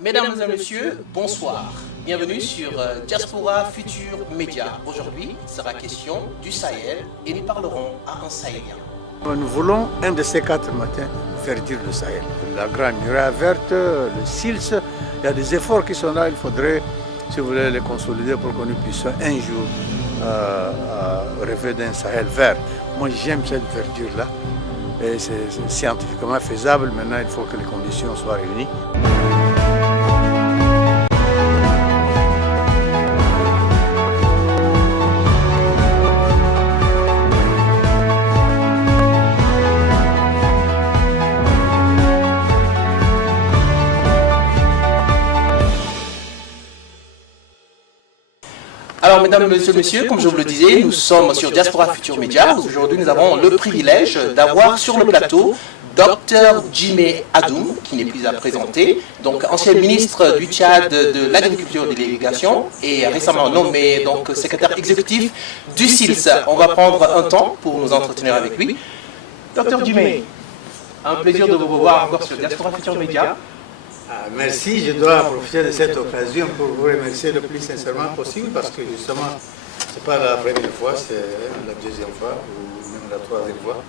Mesdames et messieurs, bonsoir. Bienvenue sur Diaspora Futur Média. Aujourd'hui, il sera question du Sahel et nous parlerons à un Sahélien. Nous voulons un de ces 4 matins verdir le Sahel. La Grande Muraille Verte, le SILS, il y a des efforts qui sont là, il faudrait, si vous voulez, les consolider pour que nous puissions un jour rêver d'un Sahel vert. Moi j'aime cette verdure-là et c'est scientifiquement faisable. Maintenant il faut que les conditions soient réunies. Alors, mesdames, messieurs, comme je vous le disais, nous sommes sur Diaspora Futur Média. Aujourd'hui, nous avons le privilège d'avoir sur le plateau Dr Jimé Adoum, qui n'est plus à présenter, donc ancien ministre du Tchad de l'Agriculture et de l'Irrigation et récemment nommé donc secrétaire exécutif du SILS. On va prendre un temps pour nous entretenir avec lui. Dr Jimé, un plaisir de vous voir encore sur Diaspora Futur Média. Merci, je dois profiter de cette occasion pour vous remercier le plus sincèrement possible parce que justement, ce n'est pas la première fois, c'est la deuxième fois ou même la troisième fois.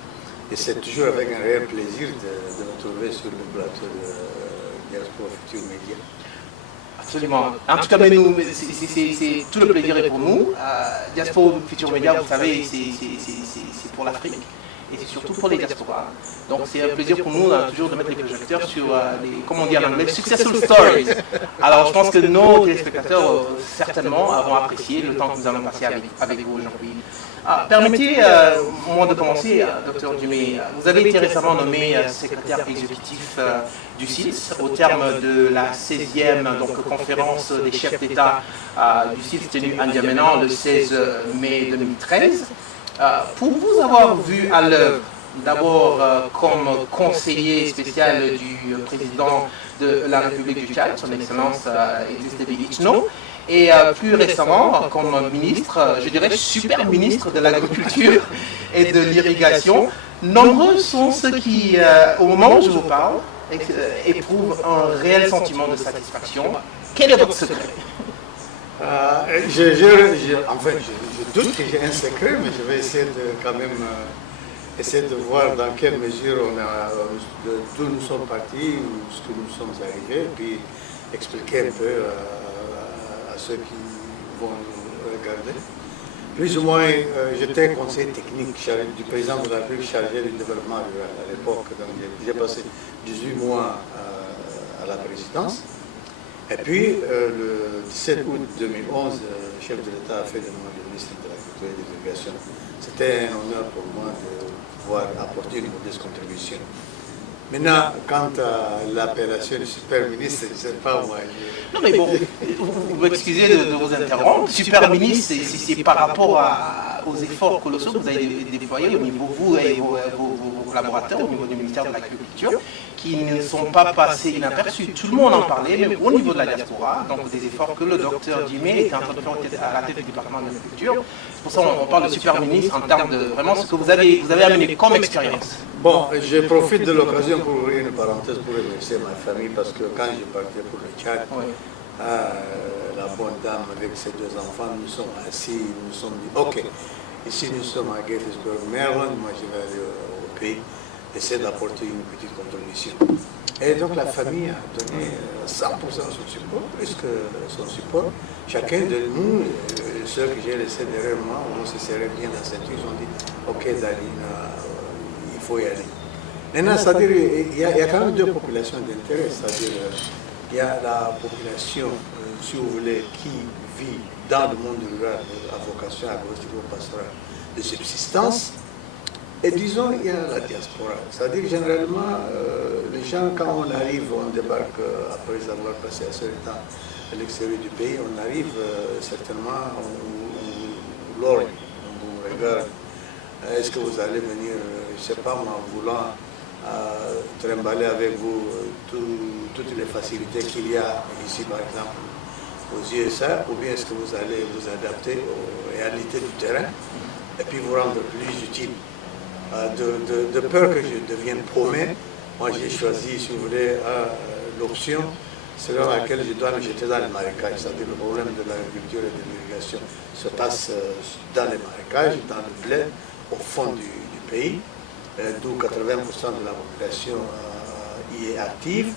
Et c'est toujours avec un réel plaisir de me trouver sur le plateau de Diaspora Futur Média. Absolument. En tout cas, mais nous, c'est tout le plaisir est pour nous. Diaspora Futur Média, vous savez, c'est pour l'Afrique. Et c'est surtout pour les diasporas. Donc c'est un plaisir pour nous toujours de mettre les projecteurs sur les, comment on dit en anglais, successful stories. Alors je pense que nos téléspectateurs certainement avont apprécié le temps que nous allons passer avec vous aujourd'hui. Permettez-moi de commencer, Dr Jimé. Vous avez été récemment nommé secrétaire exécutif du SILS au terme de la 16e conférence des chefs d'État du SILS tenue à N'Djamena le 16 mai 2013. Pour vous avoir vu à l'œuvre, d'abord comme conseiller spécial du président de la République du Tchad, son Excellence Idriss Déby Itno, et plus récemment comme ministre, je dirais super ministre de l'Agriculture et de l'Irrigation, nombreux sont ceux qui, au moment où je vous parle, éprouvent un réel sentiment de satisfaction. Quel est votre secret ? Je doute que j'ai un secret, mais je vais essayer de quand même essayer de voir dans quelle mesure d'où nous sommes partis, où ce que nous sommes arrivés, puis expliquer un peu à ceux qui vont nous regarder. Plus ou moins, j'étais conseiller technique du président de la République chargé du développement rural à l'époque. Donc j'ai passé 18 mois à la présidence. Et puis, le 17 août 2011, le chef de l'État a fait de moi le ministre de l'Agriculture et de l'Irrigation. C'était un honneur pour moi de pouvoir apporter une modeste contribution. Maintenant, quant à l'appellation de super ministre, je ne sais pas moi. Non mais bon, vous m'excusez de vous interrompre. Super ministre, c'est par rapport aux efforts colossaux que vous avez déployés au niveau de vous et vos collaborateurs, au niveau du ministère de l'Agriculture, qui ne sont pas passés inaperçus. Tout le monde en parlait, même au niveau de la diaspora, donc des efforts que le docteur Jimé était en train de faire à la tête du département de l'Agriculture. C'est pour ça qu'on parle de super ministre en termes de vraiment ce que vous avez amené comme expérience. Bon, je profite de l'occasion pour ouvrir une parenthèse pour remercier ma famille parce que quand je partais pour le Tchad, la bonne dame avec ses 2 enfants, nous sommes assis, nous nous sommes dit, ok, ici nous sommes à Gettysburg, Maryland, moi je vais aller au pays, essayer d'apporter une petite contribution. Et donc la famille a donné 100% son support, plus que son support. Chacun de nous, ceux que j'ai laissés derrière moi, on se serrait bien la ceinture, ils ont dit, ok Dalina, il faut y aller. Maintenant, c'est-à-dire, il y a quand même 2 populations d'intérêt, c'est-à-dire, il y a la population, si vous voulez, qui vit dans le monde rural à vocation agro-pastorale de subsistance. Et disons, il y a la diaspora. C'est-à-dire, généralement, les gens, quand on arrive, on débarque après avoir passé assez de temps à l'extérieur du pays, on arrive certainement, on vous regarde. Est-ce que vous allez venir, je ne sais pas moi, voulant trimballer avec vous toutes les facilités qu'il y a ici, par exemple, aux USA, ou bien est-ce que vous allez vous adapter aux réalités du terrain et puis vous rendre plus utile. De peur que je devienne paumé, moi j'ai choisi, si vous voulez, l'option selon laquelle je dois me jeter dans les marécages. C'est-à-dire le problème de l'agriculture et de l'irrigation se passe dans les marécages, dans le blé, au fond du pays, d'où 80% de la population y est active.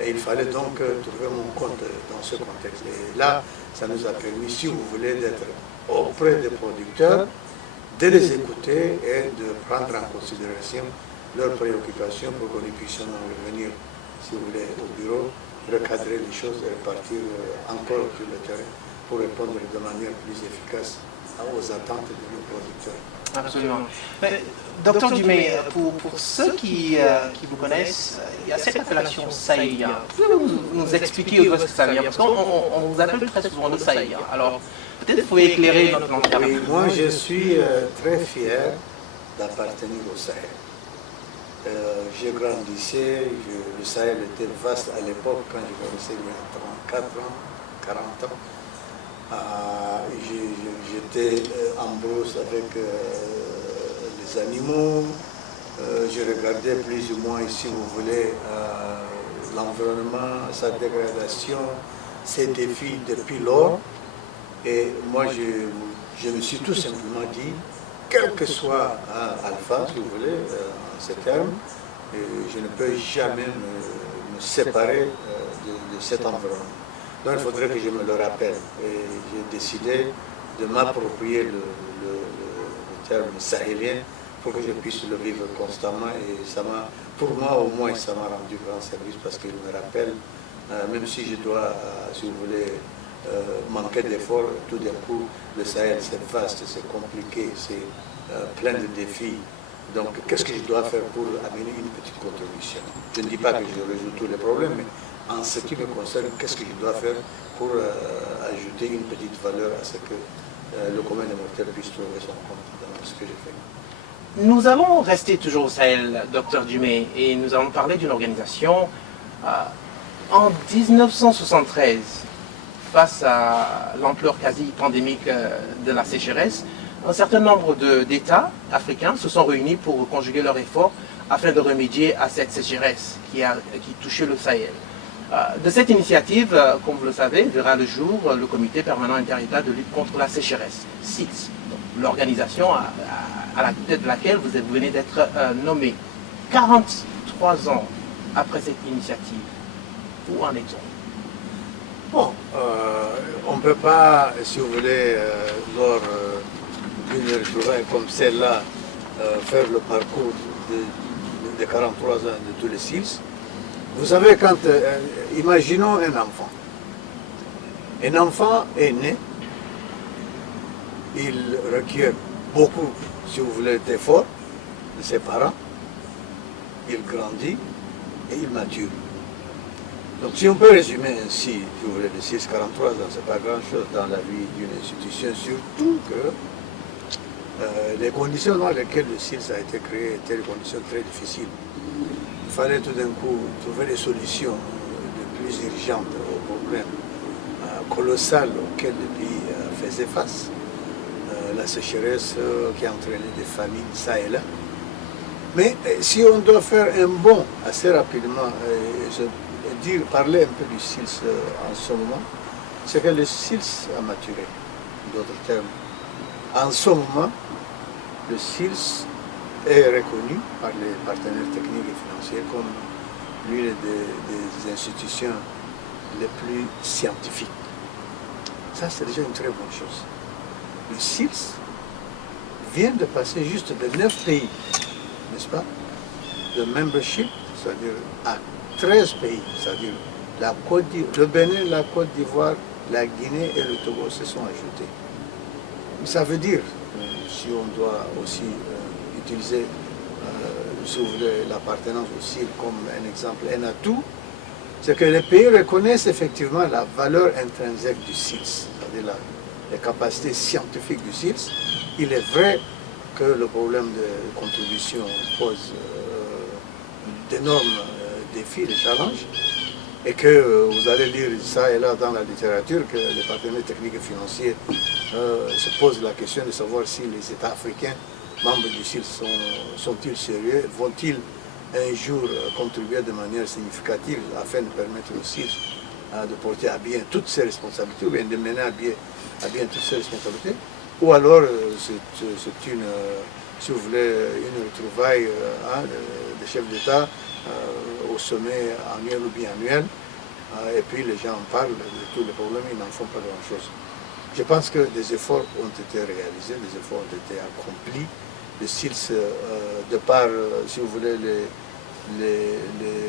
Et il fallait donc trouver mon compte dans ce contexte. Et là, ça nous a permis, si vous voulez, d'être auprès des producteurs, de les écouter et de prendre en considération leurs préoccupations pour que nous puissions revenir, si vous voulez, au bureau, recadrer les choses et repartir encore sur le terrain pour répondre de manière plus efficace aux attentes de nos producteurs. Absolument. Docteur Dumais, pour ceux qui vous connaissent, il y a cette appellation sahélien. Pouvez-vous nous expliquer où est-ce que ça vient? Parce qu'on vous appelle très souvent le sahélien. Alors, peut-être vous pouvez éclairer notre langage. Oui, moi je suis très fier d'appartenir au Sahel. J'ai grandi, le Sahel était vaste à l'époque quand je connaissais il y a 34 ans, 40 ans. J'étais en brousse avec les animaux, je regardais plus ou moins, si vous voulez, l'environnement, sa dégradation, ses défis depuis lors. Et moi, je me suis tout simplement dit, quel que soit Alpha, si vous voulez, en ces termes, je ne peux jamais me séparer de cet environnement. Donc il faudrait que je me le rappelle. Et j'ai décidé de m'approprier le terme sahélien pour que je puisse le vivre constamment. Et ça m'a, pour moi au moins, ça m'a rendu grand service parce qu'il me rappelle, même si je dois, si vous voulez, manquer d'efforts, tout d'un coup, le Sahel c'est vaste, c'est compliqué, c'est plein de défis. Donc qu'est-ce que je dois faire pour amener une petite contribution? Je ne dis pas que je résous tous les problèmes, mais en ce qui me concerne, qu'est-ce que je dois faire pour ajouter une petite valeur à ce que le commun des mortels puisse trouver son compte dans ce que j'ai fait. Nous allons rester toujours au Sahel, docteur Dumais, et nous allons parler d'une organisation. En 1973, face à l'ampleur quasi pandémique de la sécheresse, un certain nombre d'États africains se sont réunis pour conjuguer leurs efforts afin de remédier à cette sécheresse qui touchait le Sahel. De cette initiative, comme vous le savez, verra le jour le Comité permanent interétat de lutte contre la sécheresse, CITS, l'organisation à la tête de laquelle vous venez d'être nommé. 43 ans après cette initiative, où en est-on? Bon, on ne peut pas, si vous voulez, lors d'une retrouvaille comme celle-là, faire le parcours de 43 ans de tous les CILS. Vous savez, quand, imaginons un enfant. Un enfant est né, il requiert beaucoup, si vous voulez, d'efforts de ses parents, il grandit et il mature. Donc si on peut résumer ainsi, si vous voulez, le 643 ans, ce n'est pas grand-chose dans la vie d'une institution, surtout que les conditions dans lesquelles le CILS a été créé étaient des conditions très difficiles. Il fallait tout d'un coup trouver des solutions les plus urgentes aux problèmes colossaux auxquels le pays faisait face. La sécheresse qui a entraîné des famines, ça et là. Mais si on doit faire un bond assez rapidement, parler un peu du CILS en ce moment, c'est que le CILS a maturé, d'autres termes. En ce moment, le CILS est reconnu par les partenaires techniques et financiers comme l'une des institutions les plus scientifiques. Ça, c'est déjà une très bonne chose. Le CILS vient de passer juste de 9 pays, n'est-ce pas, de membership, c'est-à-dire à 13 pays, c'est-à-dire le Bénin, la Côte d'Ivoire, la Guinée et le Togo se sont ajoutés. Ça veut dire, si on doit aussi utiliser si vous voulez, l'appartenance aussi comme un exemple, un atout, c'est que les pays reconnaissent effectivement la valeur intrinsèque du CILS, c'est-à-dire les capacités scientifiques du CILS. Il est vrai que le problème de contribution pose d'énormes défis, des challenges, et que vous allez lire ça et là dans la littérature que les partenaires techniques et financiers se posent la question de savoir si les États africains membres du CILS sont-ils sérieux, vont-ils un jour contribuer de manière significative afin de permettre au CILS de porter à bien toutes ses responsabilités, ou bien de mener à bien toutes ses responsabilités, ou alors c'est une, si vous voulez, une retrouvaille des chefs d'État au sommet annuel ou biannuel, et puis les gens en parlent de tous les problèmes, ils n'en font pas grand-chose. Je pense que des efforts ont été réalisés, des efforts ont été accomplis. Le SILS, de par, si vous voulez,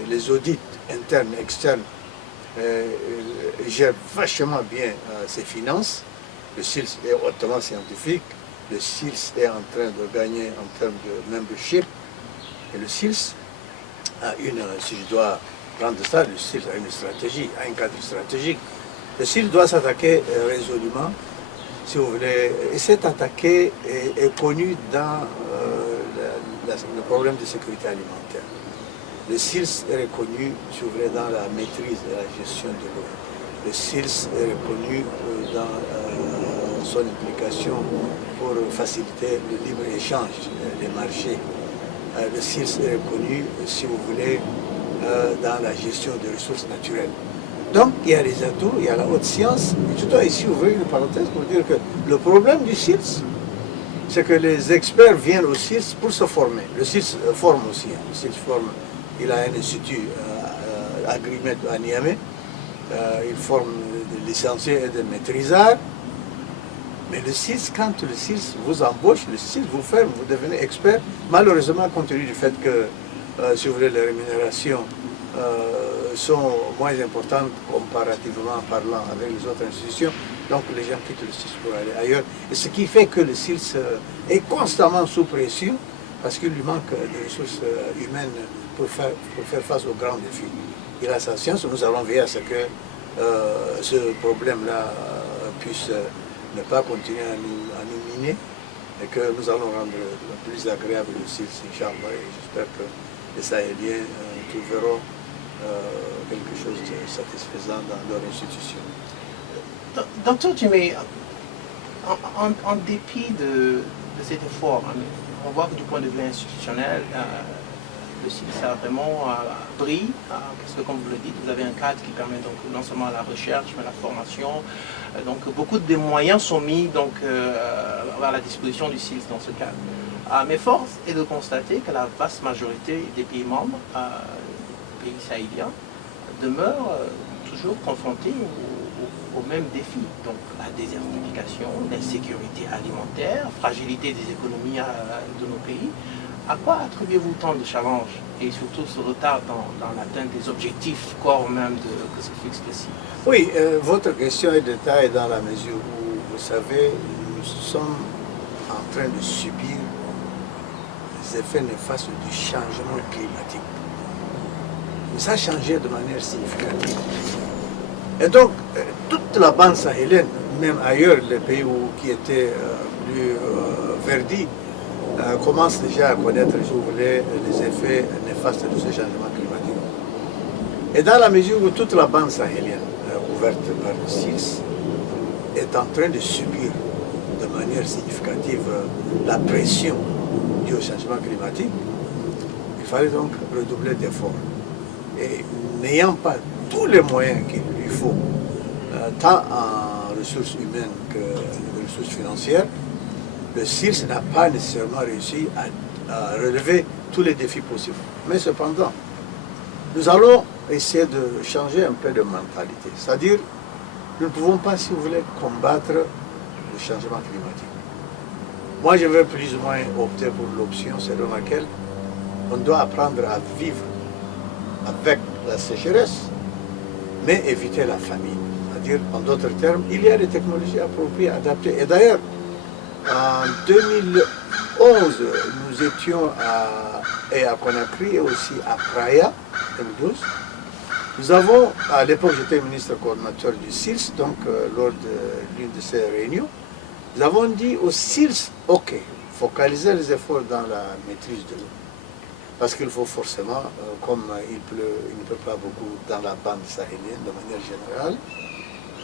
les audits internes, externes, gère vachement bien ses finances. Le SILS est hautement scientifique. Le SILS est en train de gagner en termes de membership. Et le SILS a une, si je dois prendre ça, le SILS a une stratégie, a un cadre stratégique. Le SILS doit s'attaquer résolument, si vous voulez, et cet attaqué est connu dans le problème de sécurité alimentaire. Le SILS est reconnu, si vous voulez, dans la maîtrise et la gestion de l'eau. Le SILS est reconnu dans son implication pour faciliter le libre-échange des marchés. Le SILS est reconnu, si vous voulez, dans la gestion des ressources naturelles. Donc, il y a les atouts, il y a la haute science. Je dois ici ouvrir une parenthèse pour dire que le problème du SILS, c'est que les experts viennent au SILS pour se former. Le SILS forme aussi. Le SILS forme, il a un institut agrimètre à Niamey. Il forme des licenciés et des maîtrisards. Mais le SILS, quand le SILS vous embauche, le SILS vous ferme, vous devenez expert. Malheureusement, compte tenu du fait que, si vous voulez, les rémunérations sont moins importantes comparativement parlant avec les autres institutions, donc les gens quittent le SILS pour aller ailleurs. Et ce qui fait que le SILS est constamment sous pression parce qu'il lui manque de ressources humaines pour faire face aux grands défis. Il a sa science, nous allons veiller à ce que ce problème-là puisse ne pas continuer à nous miner et que nous allons rendre plus agréable le SILS, Inch'Allah, et j'espère que les Sahéliens trouveront quelque chose de satisfaisant dans leur institution. Docteur Djimé, en dépit de cet effort, on voit que du point de vue institutionnel, le SILS a vraiment pris, parce que comme vous le dites, vous avez un cadre qui permet donc non seulement la recherche, mais la formation. Donc beaucoup de moyens sont mis donc, à la disposition du SILS dans ce cadre. Mais force est de constater que la vaste majorité des pays membres, pays sahéliens, demeurent toujours confrontés aux mêmes défis. Donc la désertification, l'insécurité alimentaire, fragilité des économies de nos pays. À quoi attribuez-vous tant de challenges et surtout ce retard dans l'atteinte des objectifs corps même que se fixe le SILS? Oui, votre question est de taille dans la mesure où, vous savez, nous sommes en train de subir les effets néfastes du changement climatique. Mais ça a changé de manière significative. Et donc, toute la bande sahélienne, même ailleurs, les pays qui étaient plus verdis, commencent déjà à connaître, si vous voulez, les effets néfastes de ce changement climatique. Et dans la mesure où toute la bande sahélienne, couverte par le SILS, est en train de subir de manière significative la pression due au changement climatique, il fallait donc redoubler d'efforts. Et n'ayant pas tous les moyens qu'il lui faut, tant en ressources humaines que en ressources financières, le SILS n'a pas nécessairement réussi à relever tous les défis possibles. Mais cependant, nous allons essayer de changer un peu de mentalité. C'est-à-dire, nous ne pouvons pas, si vous voulez, combattre le changement climatique. Moi, je vais plus ou moins opter pour l'option selon laquelle on doit apprendre à vivre avec la sécheresse, mais éviter la famine. C'est-à-dire, en d'autres termes, il y a des technologies appropriées, adaptées. Et d'ailleurs, en 2011, nous étions à Conakry et aussi à Praia, 2012. Nous avons, à l'époque, j'étais ministre coordinateur du SILS, donc lors de l'une de ces réunions, nous avons dit au SILS, ok, focaliser les efforts dans la maîtrise de l'eau. Parce qu'il faut forcément, comme il ne pleut pas beaucoup dans la bande sahélienne de manière générale,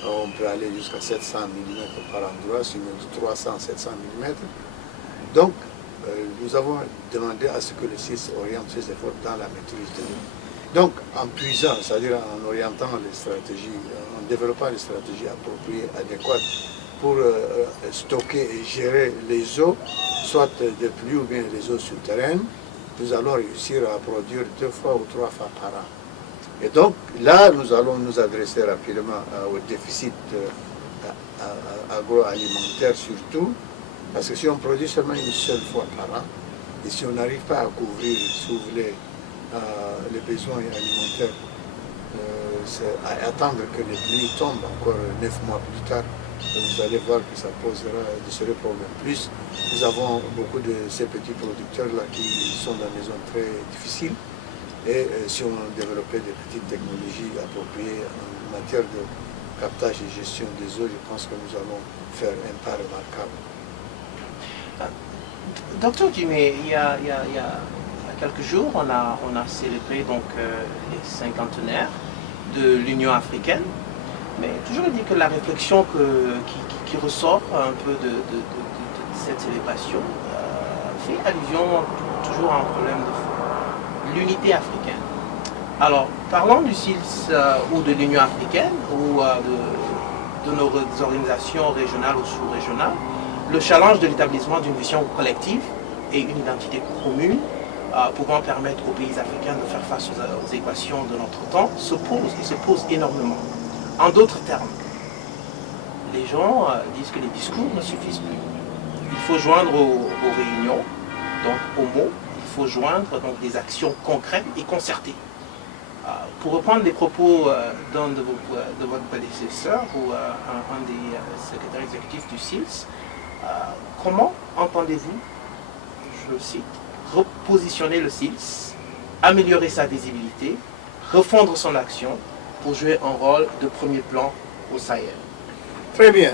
on peut aller jusqu'à 700 mm par endroit, sinon 300-700 mm. Donc, nous avons demandé à ce que le SILS oriente ses efforts dans la maîtrise de l'eau. Donc, en puisant, c'est-à-dire en orientant les stratégies, en développant les stratégies appropriées, adéquates pour stocker et gérer les eaux, soit de pluie ou bien les eaux souterraines, nous allons réussir à produire 2 fois ou 3 fois par an. Et donc, là, nous allons nous adresser rapidement au déficit agroalimentaire surtout, parce que si on produit seulement une seule fois par an, et si on n'arrive pas à couvrir, si vous voulez, les besoins alimentaires, à attendre que les pluies tombent encore 9 mois plus tard, vous allez voir que ça posera de sérieux problèmes. Plus, nous avons beaucoup de ces petits producteurs-là qui sont dans des zones très difficiles, et si on développait des petites technologies appropriées en matière de captage et gestion des eaux, je pense que nous allons faire un pas remarquable. Docteur Djimé, il y a quelques jours, on a célébré donc, les cinquantenaires de l'Union africaine, mais toujours il dit que la réflexion qui ressort un peu de cette célébration fait allusion toujours à un problème de l'unité africaine. Alors, parlons du CILS ou de l'Union africaine ou de nos organisations régionales ou sous-régionales. Le challenge de l'établissement d'une vision collective et une identité commune pouvant permettre aux pays africains de faire face aux équations de notre temps se pose énormément. En d'autres termes, les gens disent que les discours ne suffisent plus. Il faut joindre aux réunions, donc aux mots, il faut joindre donc, des actions concrètes et concertées. Pour reprendre les propos d'un de votre prédécesseur ou un des secrétaires exécutifs du CILS, comment entendez-vous, je cite, repositionner le CILS, améliorer sa visibilité, refondre son action pour jouer un rôle de premier plan au Sahel? Très bien.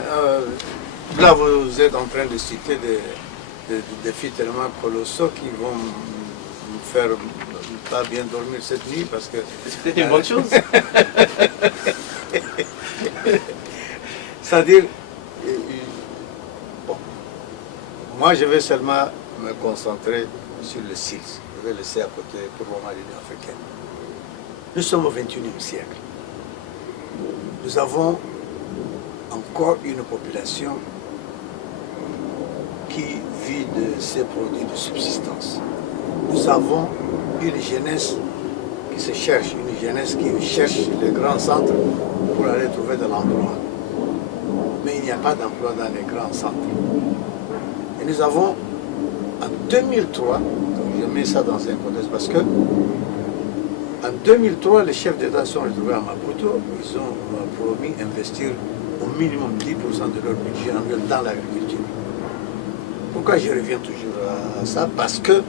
Là, vous êtes en train de citer des défis tellement colossaux qui vont nous faire pas bien dormir cette nuit parce que... C'est peut-être une bonne chose. C'est-à-dire, bon, moi je vais seulement me concentrer sur le CILS. Je vais laisser à côté pour le moment l'Union africaine. Nous sommes au XXIe siècle. Nous avons encore une population qui vit de ces produits de subsistance. Nous avons une jeunesse qui se cherche, une jeunesse qui cherche les grands centres pour aller trouver de l'emploi. Mais il n'y a pas d'emploi dans les grands centres. Et nous avons, en 2003, donc je mets ça dans un contexte parce que en 2003, les chefs d'État sont retrouvés à Maputo, ils ont promis d'investir au minimum 10% de leur budget annuel dans l'agriculture. Pourquoi je reviens toujours à ça? Parce que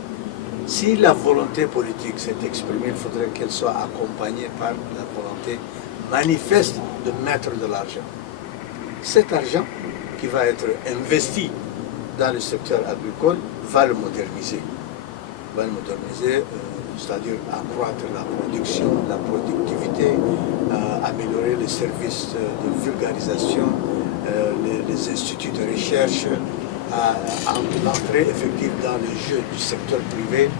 si la volonté politique s'est exprimée, il faudrait qu'elle soit accompagnée par la volonté manifeste de mettre de l'argent. Cet argent qui va être investi dans le secteur agricole va le moderniser. C'est-à-dire accroître la production, la productivité, améliorer les services de vulgarisation, les instituts de recherche, l'entrée effective dans le jeu du secteur privé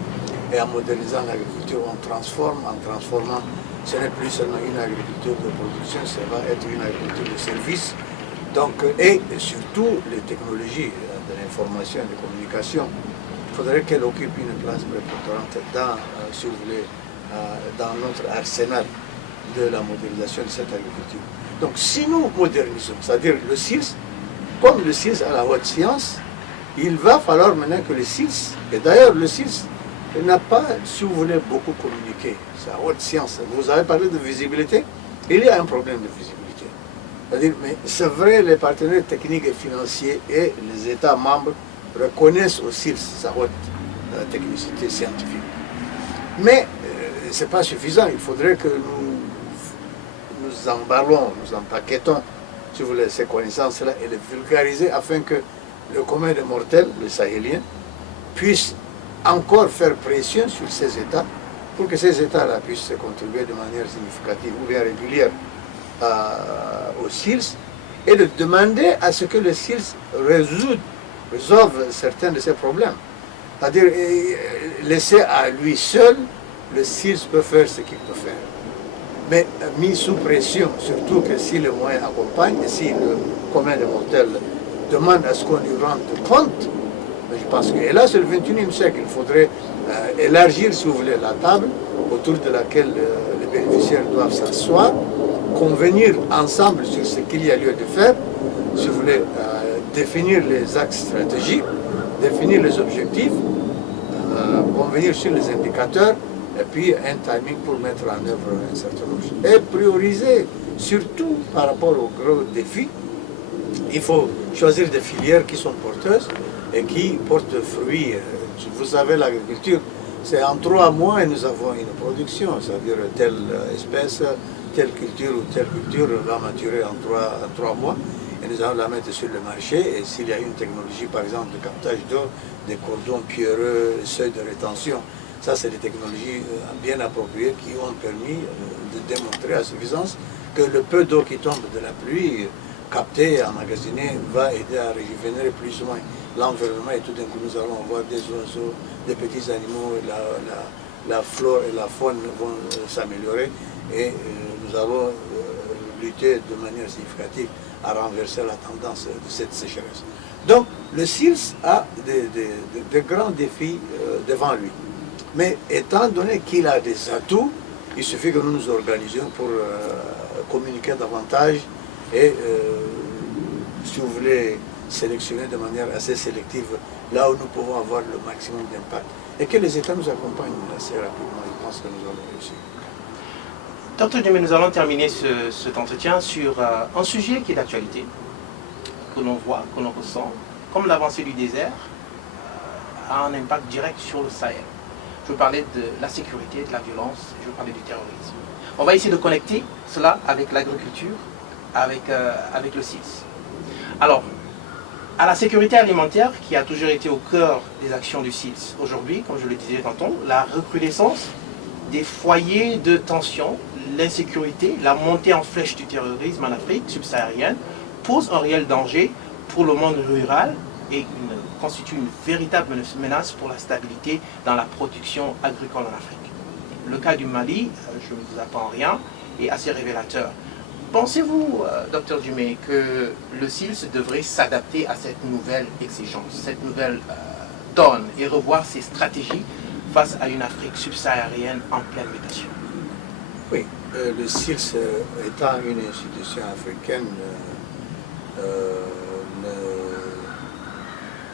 et en modernisant l'agriculture, on transforme. En transformant, ce n'est plus seulement une agriculture de production, ça va être une agriculture de service. Donc, et surtout les technologies de l'information et de communication. Il faudrait qu'elle occupe une place prépondérante dans, si vous voulez, dans notre arsenal de la modernisation de cette agriculture. Donc si nous modernisons, c'est-à-dire le CILS, comme le CILS a la haute science, il va falloir maintenant que le CILS, et d'ailleurs le CILS n'a pas, si vous voulez, beaucoup communiqué, sa haute science. Vous avez parlé de visibilité, il y a un problème de visibilité. C'est-à-dire, mais c'est vrai, les partenaires techniques et financiers et les États membres reconnaissent aussi sa haute technicité scientifique. Mais ce n'est pas suffisant, il faudrait que nous emballons, nous empaquetons, si vous voulez, ces connaissances-là et les vulgariser afin que le commun des mortels, les Sahéliens, puissent encore faire pression sur ces États pour que ces États-là puissent contribuer de manière significative ou bien régulière au CILS et de demander à ce que le CILS résolve certains de ces problèmes. C'est-à-dire laisser à lui seul le CILS peut faire ce qu'il peut faire. Mais mis sous pression, surtout que si le moyen accompagne, et si le commun des mortels demande à ce qu'on lui rende compte, je pense que, et là c'est le 21e siècle, il faudrait élargir, si vous voulez, la table autour de laquelle les bénéficiaires doivent s'asseoir, convenir ensemble sur ce qu'il y a lieu de faire, si vous voulez, définir les axes stratégiques, définir les objectifs, convenir sur les indicateurs, et puis un timing pour mettre en œuvre un certain nombre de choses. Et prioriser, surtout par rapport aux gros défis, il faut choisir des filières qui sont porteuses et qui portent fruits. Vous savez, l'agriculture, c'est en 3 mois et nous avons une production, c'est-à-dire telle espèce, telle culture ou telle culture va maturer en 3 mois et nous allons la mettre sur le marché. Et s'il y a une technologie, par exemple, de captage d'eau, des cordons pierreux, seuils de rétention, ça c'est des technologies bien appropriées qui ont permis de démontrer à suffisance que le peu d'eau qui tombe de la pluie, captée, emmagasinée, va aider à régénérer plus ou moins l'environnement, et tout d'un coup nous allons avoir des oiseaux, des petits animaux, la flore et la faune vont s'améliorer et nous allons lutter de manière significative à renverser la tendance de cette sécheresse. Donc le CILS a de grands défis devant lui. Mais étant donné qu'il a des atouts, il suffit que nous nous organisions pour communiquer davantage et, si vous voulez, sélectionner de manière assez sélective là où nous pouvons avoir le maximum d'impact. Et que les États nous accompagnent assez rapidement. Je pense que nous allons réussir. Dr Dumé, nous allons terminer cet entretien sur un sujet qui est d'actualité, que l'on voit, que l'on ressent, comme l'avancée du désert, a un impact direct sur le Sahel. Je veux parler de la sécurité, de la violence, je veux parler du terrorisme. On va essayer de connecter cela avec l'agriculture, avec le CILS. Alors, à la sécurité alimentaire, qui a toujours été au cœur des actions du CILS, aujourd'hui, comme je le disais tantôt, la recrudescence des foyers de tension, l'insécurité, la montée en flèche du terrorisme en Afrique subsaharienne pose un réel danger pour le monde rural et constitue une véritable menace pour la stabilité dans la production agricole en Afrique. Le cas du Mali, je ne vous apprends rien, est assez révélateur. Pensez-vous, Dr Dumé, que le CILS devrait s'adapter à cette nouvelle exigence, cette nouvelle donne et revoir ses stratégies face à une Afrique subsaharienne en pleine mutation? Oui, le CILS étant une institution africaine ne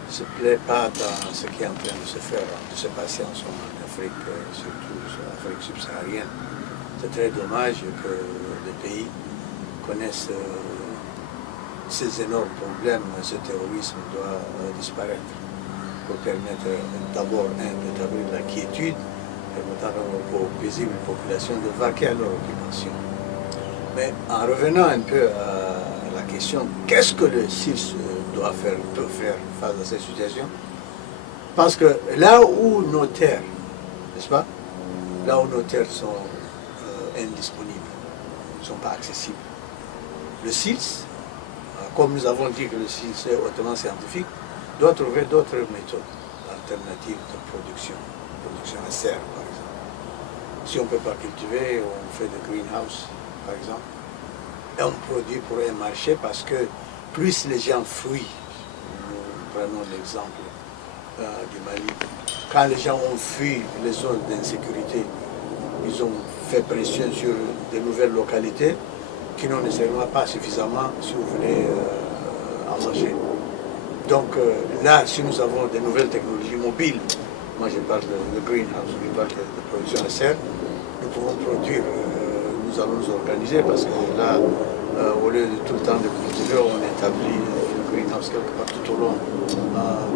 se plaît pas dans ce qui est en train de se faire, de se passer en ce moment en Afrique, surtout en Afrique subsaharienne. C'est très dommage que les pays connaissent ces énormes problèmes. Ce terrorisme doit disparaître pour permettre d'abord d'établir la quiétude, permettant aux paisibles populations de vaquer à leur occupation. Mais en revenant un peu à la question, qu'est-ce que le CILS doit faire, peut faire face à cette situation? Parce que là où nos terres, n'est-ce pas, là où nos terres sont indisponibles, ne sont pas accessibles, le CILS, comme nous avons dit que le CILS est hautement scientifique, doit trouver d'autres méthodes alternatives de production à serre par exemple. Si on ne peut pas cultiver, on fait des greenhouses par exemple, et on produit pour un marché parce que plus les gens fuient, nous prenons l'exemple du Mali, quand les gens ont fui les zones d'insécurité, ils ont fait pression sur de nouvelles localités qui n'ont nécessairement pas suffisamment, si vous voulez, à manger. Donc là, si nous avons de nouvelles technologies mobiles, moi je parle de greenhouse, je parle de production à serre, nous pouvons produire, nous allons nous organiser parce que là, au lieu de tout le temps de cultiver, on établit une greenhouse quelque part tout au long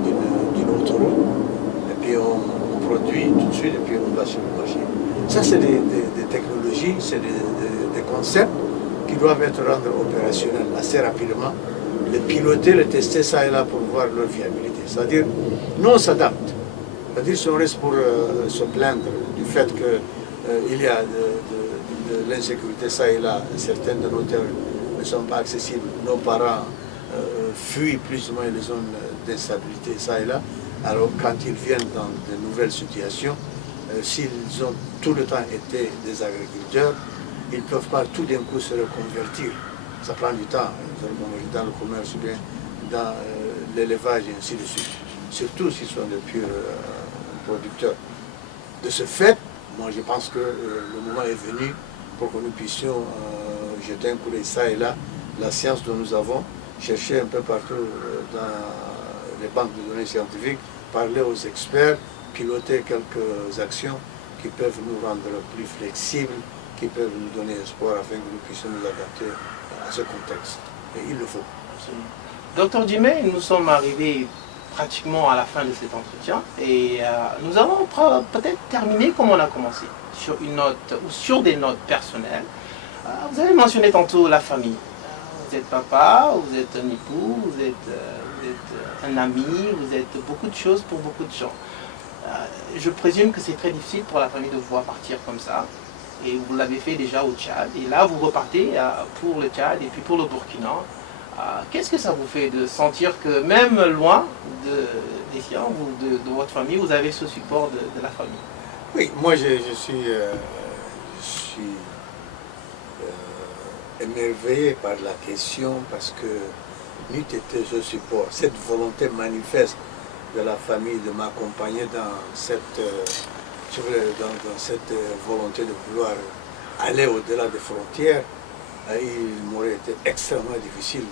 d'une autoroute, et puis on produit tout de suite, et puis on va sur le marché. Ça, c'est des technologies, c'est des concepts qui doivent être rendus opérationnels assez rapidement, les piloter, les tester ça et là pour voir leur viabilité. C'est-à-dire, nous on s'adapte. C'est-à-dire, si on reste pour se plaindre du fait qu'il y a de l'insécurité ça et là, certaines de nos terres ne sont pas accessibles, nos parents fuient plus ou moins les zones d'instabilité ça et là, alors quand ils viennent dans de nouvelles situations, s'ils ont tout le temps été des agriculteurs, ils ne peuvent pas tout d'un coup se reconvertir. Ça prend du temps, dans le commerce ou bien dans l'élevage et ainsi de suite. Surtout s'ils sont de purs producteurs. De ce fait, moi je pense que le moment est venu pour que nous puissions jeter un coup d'œil ça et là, la science dont nous avons, chercher un peu partout dans les banques de données scientifiques, parler aux experts, piloter quelques actions qui peuvent nous rendre plus flexibles, qui peuvent nous donner espoir afin que nous puissions nous adapter à ce contexte. Et il le faut. Docteur Djimé, nous sommes arrivés pratiquement à la fin de cet entretien et nous allons peut-être terminer comme on a commencé, sur une note ou sur des notes personnelles. Vous avez mentionné tantôt la famille. Vous êtes papa, vous êtes un époux, vous êtes un ami, vous êtes beaucoup de choses pour beaucoup de gens. Je présume que c'est très difficile pour la famille de vous voir partir comme ça. Et vous l'avez fait déjà au Tchad. Et là, vous repartez pour le Tchad et puis pour le Burkina. Qu'est-ce que ça vous fait de sentir que même loin des siens ou de votre famille, vous avez ce support de la famille? Oui, moi je suis émerveillé par la question parce que n'eût été ce support, cette volonté manifeste de la famille de m'accompagner dans cette volonté de vouloir aller au-delà des frontières, il m'aurait été extrêmement difficile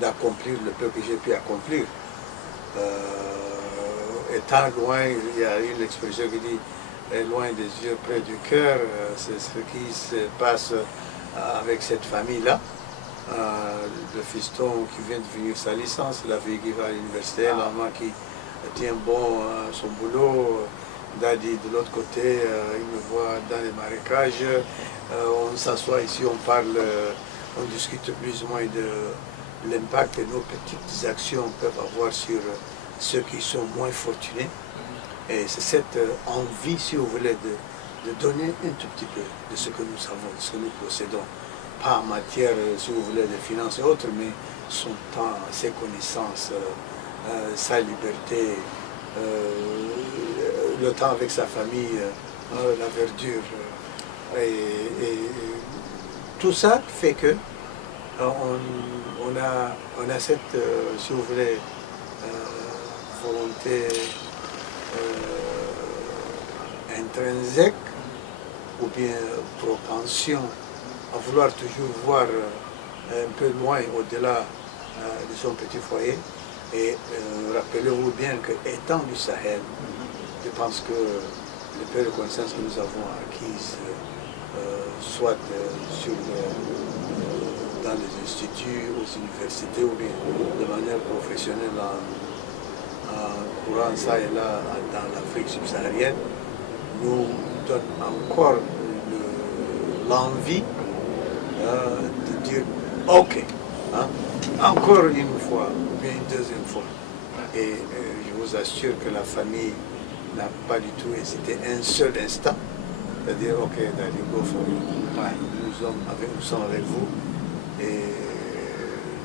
d'accomplir le peu que j'ai pu accomplir. Étant loin, il y a une expression qui dit loin des yeux, près du cœur, c'est ce qui se passe avec cette famille-là. Le fiston qui vient de finir sa licence, la fille qui va à l'université, la maman qui tient bon son boulot. Dadi de l'autre côté, il me voit dans les marécages, on s'assoit ici, on parle, on discute plus ou moins de l'impact que nos petites actions peuvent avoir sur ceux qui sont moins fortunés. Et c'est cette envie, si vous voulez, de donner un tout petit peu de ce que nous savons, de ce que nous possédons. Pas en matière, si vous voulez, de finances et autres, mais son temps, ses connaissances, sa liberté, le temps avec sa famille, la verdure. Et tout ça fait que on a cette, si vous voulez, volonté intrinsèque ou bien propension à vouloir toujours voir un peu loin au-delà de son petit foyer. Et rappelez-vous bien que étant du Sahel, je pense que les peu de connaissances que nous avons acquises, soit dans les instituts, aux universités ou bien de manière professionnelle en courant ça et là dans l'Afrique subsaharienne, nous donne encore l'envie de dire ok, hein, encore une fois, bien une deuxième fois. Et je vous assure que la famille n'a pas du tout hésité un seul instant, c'est-à-dire ok, Daddy, go for it. Nous sommes avec vous et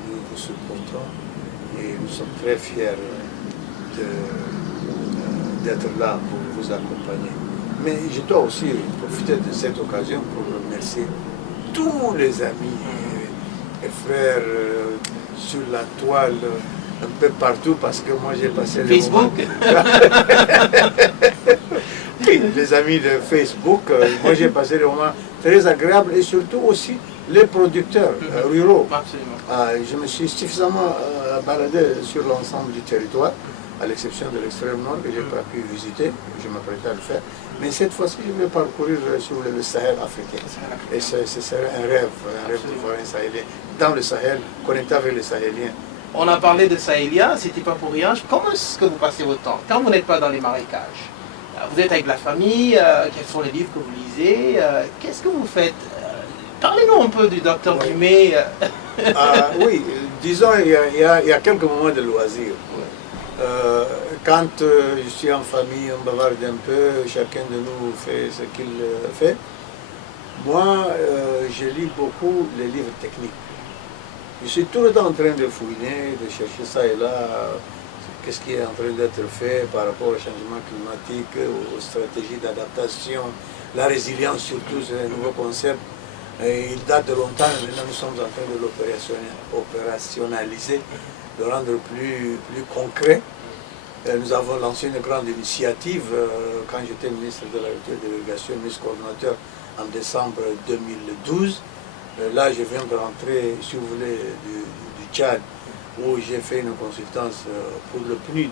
nous vous supportons et nous sommes très fiers d'être là pour vous accompagner. Mais je dois aussi profiter de cette occasion pour remercier tous les amis et frères sur la toile, un peu partout, parce que moi j'ai passé le Facebook. Oui, les amis de Facebook, moi j'ai passé des moments très agréables et surtout aussi les producteurs ruraux. Je me suis suffisamment baladé sur l'ensemble du territoire, à l'exception de l'extrême nord que je n'ai pas pu visiter, je m'apprêtais à le faire. Mais cette fois-ci, je vais parcourir sur le Sahel africain. Et ce serait un rêve de voir un Sahélien dans le Sahel, connecté avec les Sahéliens. On a parlé de Sahéliens, c'était pas pour rien. Comment est-ce que vous passez votre temps quand vous n'êtes pas dans les marécages? Vous êtes avec la famille, quels sont les livres que vous lisez? Qu'est-ce que vous faites? Parlez-nous un peu du docteur Djimé. Oui, disons, il y a quelques moments de loisirs. Quand je suis en famille, on bavarde un peu, chacun de nous fait ce qu'il fait. Moi, je lis beaucoup les livres techniques. Je suis tout le temps en train de fouiner, de chercher ça et là, qu'est-ce qui est en train d'être fait par rapport au changement climatique, aux stratégies d'adaptation, la résilience surtout, c'est un nouveau concept. Et il date de longtemps, maintenant nous sommes en train de l'opérationnaliser, de le rendre plus concret. Nous avons lancé une grande initiative quand j'étais ministre de l'Agriculture et de l'Irrigation, ministre coordonnateur en décembre 2012. Là, je viens de rentrer, si vous voulez, du Tchad, où j'ai fait une consultance pour le PNUD,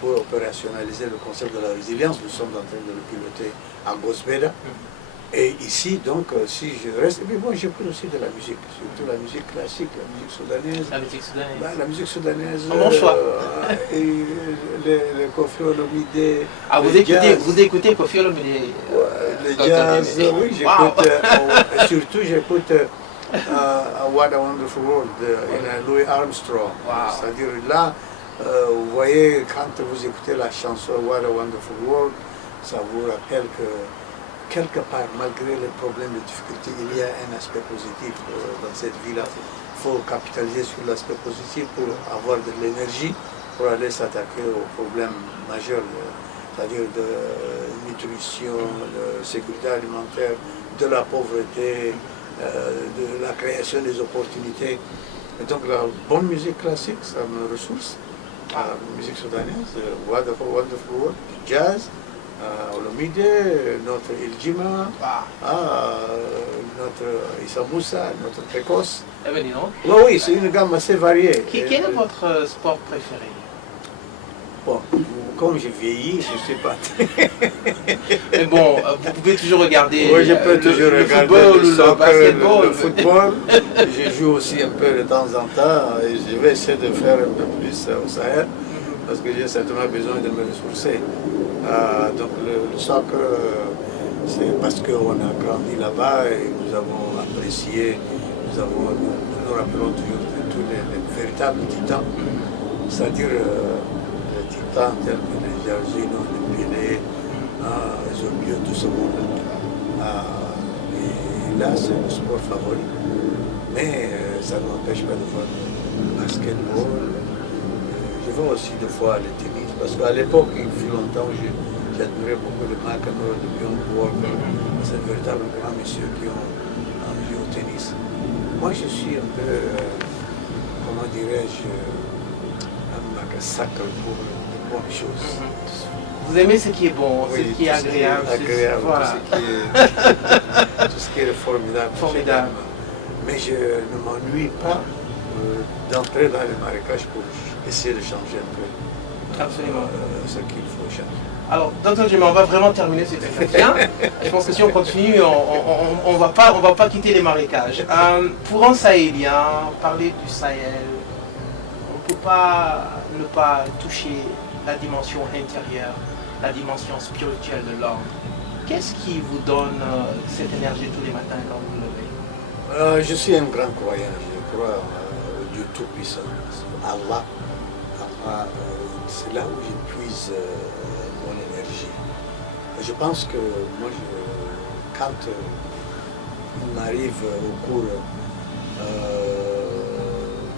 pour opérationnaliser le concept de la résilience. Nous sommes en train de le piloter à Gosbeda. Et ici, donc, si je reste, mais bon, j'écoute aussi de la musique, surtout la musique classique, la musique soudanaise. La musique soudanaise. La musique soudanaise. Bon choix. Et le Koffi Olomide. Ah, vous écoutez Koffi Olomide? Le jazz, oui, j'écoute. Surtout, j'écoute What a Wonderful World, Louis Armstrong. Wow. C'est-à-dire là, vous voyez, quand vous écoutez la chanson What a Wonderful World, ça vous rappelle que quelque part, malgré les problèmes, les difficultés, il y a un aspect positif dans cette vie-là. Il faut capitaliser sur l'aspect positif pour avoir de l'énergie, pour aller s'attaquer aux problèmes majeurs, c'est-à-dire de nutrition, de sécurité alimentaire, de la pauvreté, de la création des opportunités. Et donc la bonne musique classique, ça me ressource. La musique soudanaise, Wonderful World, jazz, Olomide, notre Iljima, notre Issa Moussa, notre Précoce. Eh bien, dis donc. Oui, c'est une gamme assez variée. Quel est votre sport préféré? Bon, comme j'ai vieilli, je ne sais pas. Mais bon, vous pouvez toujours regarder oui, je peux toujours le regarder football le ou le soccer, basketball. le football. Je joue aussi un peu de temps en temps et je vais essayer de faire un peu plus au Sahel parce que j'ai certainement besoin de me ressourcer. Donc le soccer, c'est parce qu'on a grandi là-bas et nous avons apprécié, nous rappelons toujours tous les véritables titans, c'est-à-dire les titans tels que les Jargino, les Pelé, les Zobio, tout ce monde-là. Et là, c'est le sport favori. Mais ça ne m'empêche pas de voir le basketball. Je vois aussi des fois le tennis, parce qu'à l'époque, il fut longtemps, j'admirais beaucoup le McEnroe, le Bjorn Borg, c'est un véritable grand monsieur qui ont joué au tennis. Moi, je suis un peu, comment dirais-je, un sacre pour de bonnes choses. Vous aimez ce qui est bon, Oui, ce qui est agréable. Voilà. Tout ce qui est formidable. Formidable. Mais je ne m'ennuie pas d'entrer dans les marécages pour essayer de changer un peu Absolument. Ce qu'il faut changer. Alors, Dr. Djima, on va vraiment terminer cet entretien. Je pense que si on continue, on va pas quitter les marécages. Pour un Sahélien, parler du Sahel, on ne peut pas ne pas toucher la dimension intérieure, la dimension spirituelle de l'homme. Qu'est-ce qui vous donne cette énergie tous les matins quand vous vous levez? Je suis un grand croyant, je crois au Dieu Tout-Puissant, Allah. C'est là où je puise mon énergie. Je pense que moi, quand il m'arrive au cours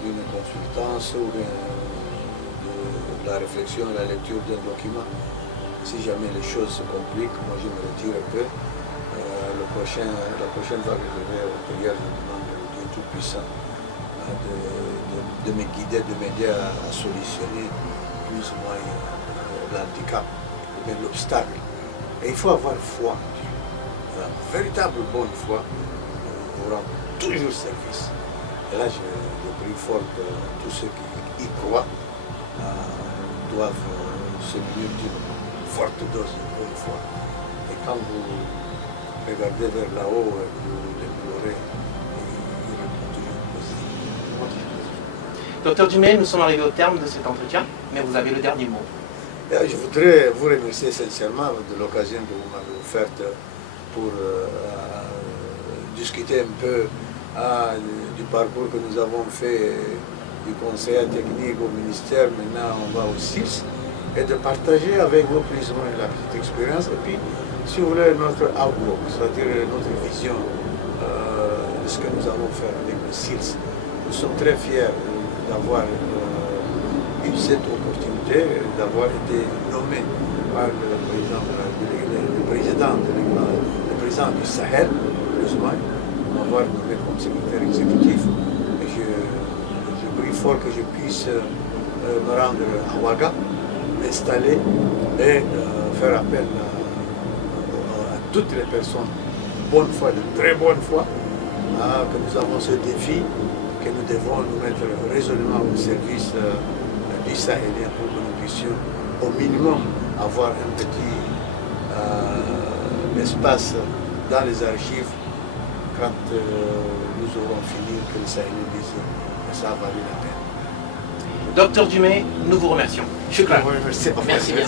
d'une consultance ou de la réflexion, la lecture d'un document, si jamais les choses se compliquent, moi je me retire un peu. La prochaine fois que je vais au prière, je demande au Dieu Tout-Puissant de me guider, de m'aider à solutionner plus ou moins l'handicap, mais l'obstacle. Et il faut avoir foi. La véritable bonne foi vous rend toujours service. Et là, je prie fort que tous ceux qui y croient doivent se munir d'une forte dose de bonne foi. Et quand vous regardez vers là-haut et que vous déplorez, il répond toujours positif. Docteur Djima, nous sommes arrivés au terme de cet entretien, mais vous avez le dernier mot. Je voudrais vous remercier sincèrement de l'occasion que vous m'avez offerte pour discuter un peu du parcours que nous avons fait du conseiller technique au ministère, maintenant on va au CILS, et de partager avec vous plus ou moins la petite expérience, et puis si vous voulez notre outlook, c'est-à-dire notre vision de ce que nous allons faire avec le CILS. Nous sommes très fiers d'avoir une cette opportunité d'avoir été nommé par le président du Sahel, plus ou moins, m'avoir nommé comme secrétaire exécutif. Et je prie fort que je puisse me rendre à Ouaga, m'installer et faire appel à toutes les personnes de bonne foi, de très bonne foi, que nous avons ce défi, que nous devons nous mettre résolument au service du Sahélien pour que nous puissions au minimum avoir un petit espace dans les archives quand nous aurons fini, que les Sahéliens disent que ça a valu la peine. Docteur Dumay, nous vous remercions. Shukran. Merci. Merci bien.